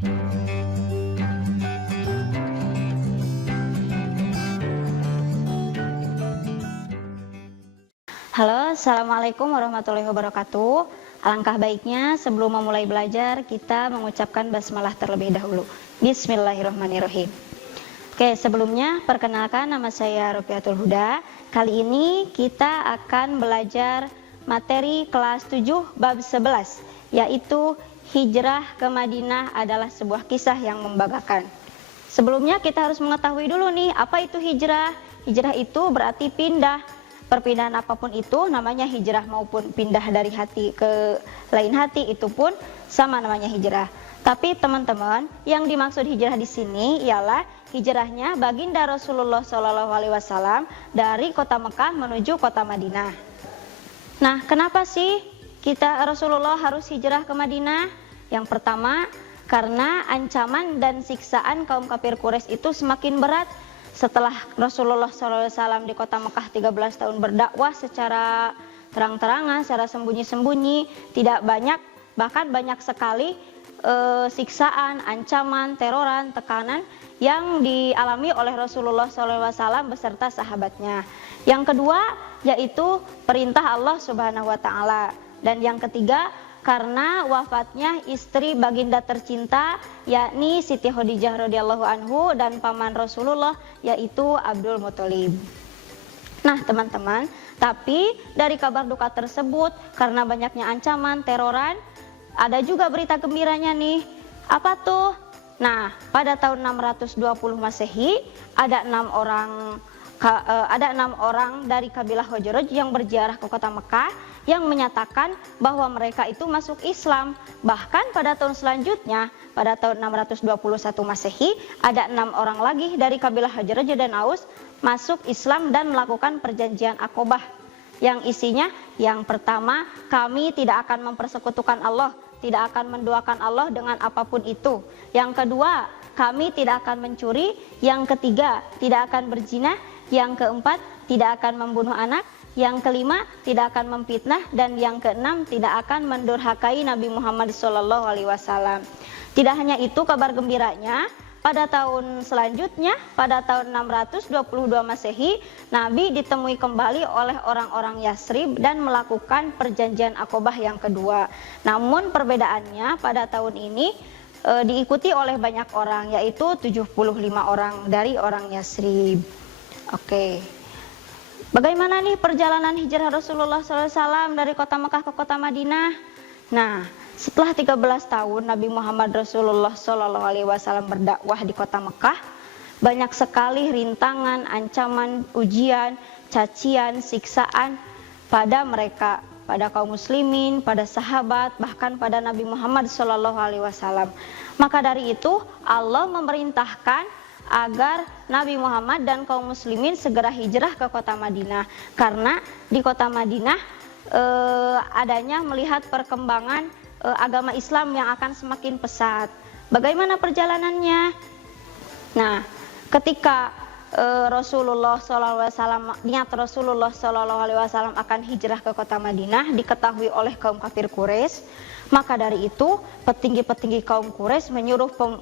Halo, Assalamualaikum warahmatullahi wabarakatuh. Alangkah baiknya sebelum memulai belajar kita mengucapkan basmalah terlebih dahulu. Bismillahirrahmanirrahim. Oke, sebelumnya perkenalkan nama saya Rofiatul Huda. Kali ini kita akan belajar materi kelas 7 bab 11, yaitu hijrah ke Madinah adalah sebuah kisah yang membanggakan. Sebelumnya kita harus mengetahui dulu nih, apa itu hijrah? Hijrah itu berarti pindah. Perpindahan apapun itu namanya hijrah, maupun pindah dari hati ke lain hati itu pun sama namanya hijrah. Tapi teman-teman, yang dimaksud hijrah di sini ialah hijrahnya baginda Rasulullah SAW dari kota Mekah menuju kota Madinah. Nah, kenapa sih Rasulullah harus hijrah ke Madinah? Yang pertama, karena ancaman dan siksaan kaum kafir Quraisy itu semakin berat. Setelah Rasulullah SAW di kota Mekah 13 tahun berdakwah secara terang-terangan, secara sembunyi-sembunyi, tidak banyak, bahkan banyak sekali siksaan, ancaman, teroran, tekanan yang dialami oleh Rasulullah SAW beserta sahabatnya. Yang kedua yaitu perintah Allah Subhanahu wa Ta'ala. Dan yang ketiga, karena wafatnya istri baginda tercinta, yakni Siti Khadijah radhiyallahu anhu, dan paman Rasulullah yaitu Abdul Muthalib. Nah teman-teman, tapi dari kabar duka tersebut, karena banyaknya ancaman, teroran, ada juga berita gembiranya nih. Apa tuh? Nah, pada tahun 620 Masehi ada 6 orang dari kabilah Khazraj yang berziarah ke kota Mekah yang menyatakan bahwa mereka itu masuk Islam. Bahkan pada tahun selanjutnya, pada tahun 621 Masehi, ada 6 orang lagi dari kabilah Khazraj dan Aus masuk Islam dan melakukan perjanjian Aqobah, yang isinya yang pertama, kami tidak akan mempersekutukan Allah, tidak akan menduakan Allah dengan apapun itu. Yang kedua, kami tidak akan mencuri. Yang ketiga, tidak akan berzina. Yang keempat, tidak akan membunuh anak. Yang kelima, tidak akan memfitnah. Dan yang keenam, tidak akan mendurhakai Nabi Muhammad SAW. Tidak hanya itu kabar gembiranya, pada tahun selanjutnya, pada tahun 622 Masehi, Nabi ditemui kembali oleh orang-orang Yasrib dan melakukan perjanjian Aqobah yang kedua. Namun perbedaannya pada tahun ini diikuti oleh banyak orang, yaitu 75 orang dari orang Yasrib. Oke. Bagaimana nih perjalanan hijrah Rasulullah SAW dari kota Mekah ke kota Madinah? Nah, setelah 13 tahun Nabi Muhammad Rasulullah SAW berdakwah di kota Mekah, banyak sekali rintangan, ancaman, ujian, cacian, siksaan pada mereka, pada kaum muslimin, pada sahabat, bahkan pada Nabi Muhammad SAW. Maka dari itu Allah memerintahkan agar Nabi Muhammad dan kaum muslimin segera hijrah ke kota Madinah, karena di kota Madinah adanya melihat perkembangan agama Islam yang akan semakin pesat. Bagaimana perjalanannya? Nah, ketika Rasulullah SAW, niat Rasulullah SAW akan hijrah ke kota Madinah diketahui oleh kaum kafir Quraisy, maka dari itu petinggi-petinggi kaum Quraisy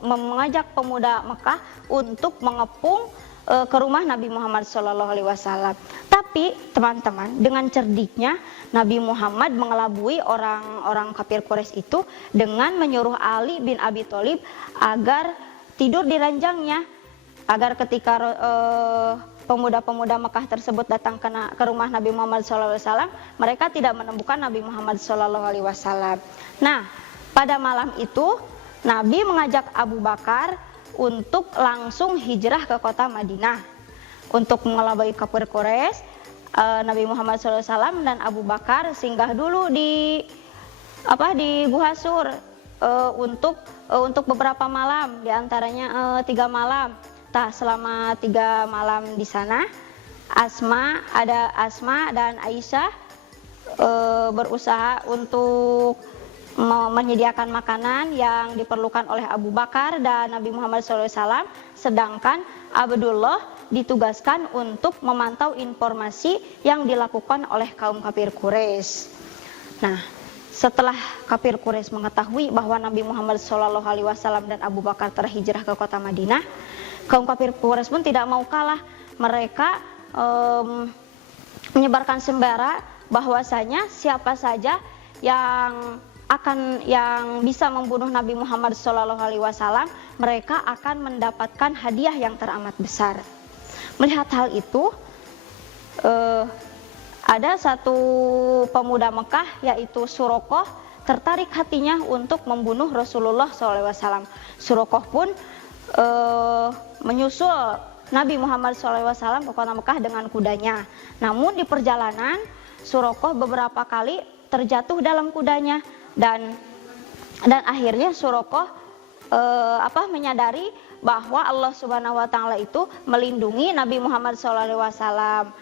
mengajak pemuda Mekah untuk mengepung ke rumah Nabi Muhammad SAW. Tapi teman-teman, dengan cerdiknya Nabi Muhammad mengelabui orang-orang kafir Quraisy itu dengan menyuruh Ali bin Abi Thalib agar tidur di ranjangnya, agar ketika pemuda-pemuda Mekah tersebut datang ke rumah Nabi Muhammad SAW, mereka tidak menemukan Nabi Muhammad SAW. Nah, pada malam itu Nabi mengajak Abu Bakar untuk langsung hijrah ke kota Madinah untuk mengelabui kafir Quraisy. Nabi Muhammad SAW dan Abu Bakar singgah dulu di Gua Sur untuk beberapa malam, diantaranya 3 malam. Selama 3 malam di sana, Asma dan Aisyah berusaha untuk menyediakan makanan yang diperlukan oleh Abu Bakar dan Nabi Muhammad SAW, sedangkan Abdullah ditugaskan untuk memantau informasi yang dilakukan oleh kaum kafir Quraisy. Nah, setelah kafir Quraisy mengetahui bahwa Nabi Muhammad SAW dan Abu Bakar telah hijrah ke kota Madinah, kaum kafir Quraisy pun tidak mau kalah. Mereka menyebarkan sembara bahwasanya siapa saja yang bisa membunuh Nabi Muhammad SAW, mereka akan mendapatkan hadiah yang teramat besar. Melihat hal itu, ada satu pemuda Mekah yaitu Suraqah tertarik hatinya untuk membunuh Rasulullah SAW. Suraqah pun menyusul Nabi Muhammad SAW ke kota Mekah dengan kudanya. Namun di perjalanan Suraqah beberapa kali terjatuh dalam kudanya dan akhirnya Suraqah menyadari bahwa Allah Subhanahu wa taala itu melindungi Nabi Muhammad SAW.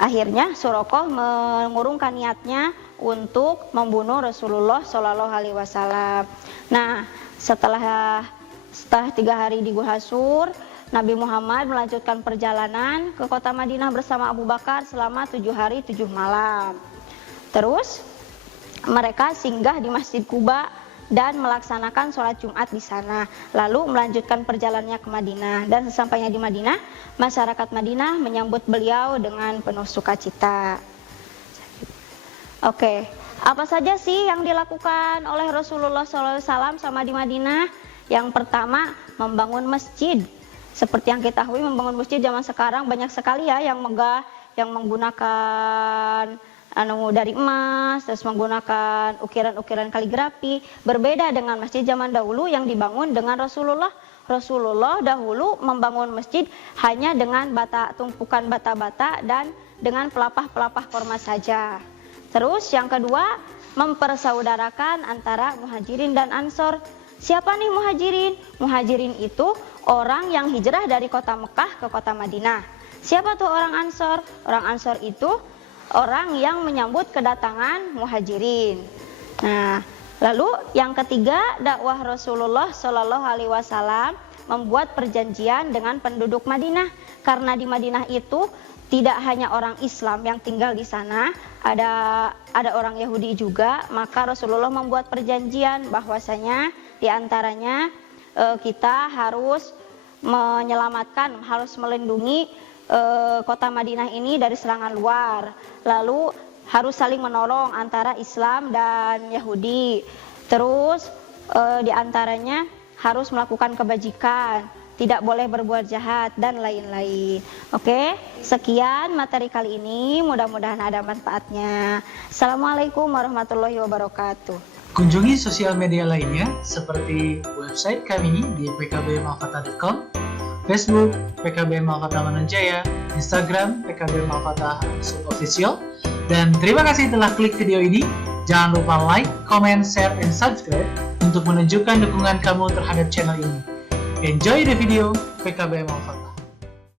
Akhirnya Suraqah mengurungkan niatnya untuk membunuh Rasulullah SAW. Nah, setelah 3 hari di Gua Hasur, Nabi Muhammad melanjutkan perjalanan ke kota Madinah bersama Abu Bakar selama 7 hari 7 malam. Terus mereka singgah di Masjid Quba dan melaksanakan sholat Jumat di sana, lalu melanjutkan perjalanannya ke Madinah. Dan sesampainya di Madinah, masyarakat Madinah menyambut beliau dengan penuh sukacita. Oke, apa saja sih yang dilakukan oleh Rasulullah SAW sama di Madinah? Yang pertama, membangun masjid. Seperti yang kita ketahui, membangun masjid zaman sekarang banyak sekali ya yang megah, yang menggunakan dari emas, terus menggunakan ukiran-ukiran kaligrafi. Berbeda dengan masjid zaman dahulu yang dibangun dengan Rasulullah. Rasulullah dahulu membangun masjid hanya dengan tumpukan bata-bata dan dengan pelapah-pelapah korma saja. Terus yang kedua, mempersaudarakan antara muhajirin dan ansor. Siapa nih muhajirin? Muhajirin itu orang yang hijrah dari kota Mekah ke kota Madinah. Siapa tuh orang ansor? Orang ansor itu orang yang menyambut kedatangan muhajirin. Nah, lalu yang ketiga, dakwah Rasulullah SAW membuat perjanjian dengan penduduk Madinah. Karena di Madinah itu tidak hanya orang Islam yang tinggal di sana, ada orang Yahudi juga. Maka Rasulullah membuat perjanjian bahwasanya diantaranya kita harus menyelamatkan, harus melindungi kota Madinah ini dari serangan luar. Lalu harus saling menolong antara Islam dan Yahudi. Terus diantaranya harus melakukan kebajikan, tidak boleh berbuat jahat dan lain-lain. Oke, sekian materi kali ini, mudah-mudahan ada manfaatnya. Assalamualaikum warahmatullahi wabarakatuh. Kunjungi sosial media lainnya seperti website kami di pkbmalfatah.com, Facebook PKB Malfatah Manunjaya, Instagram PKB Malfatah Official. Dan terima kasih telah klik video ini. Jangan lupa like, comment, share, and subscribe untuk menunjukkan dukungan kamu terhadap channel ini. Enjoy the video PKB Malfatah.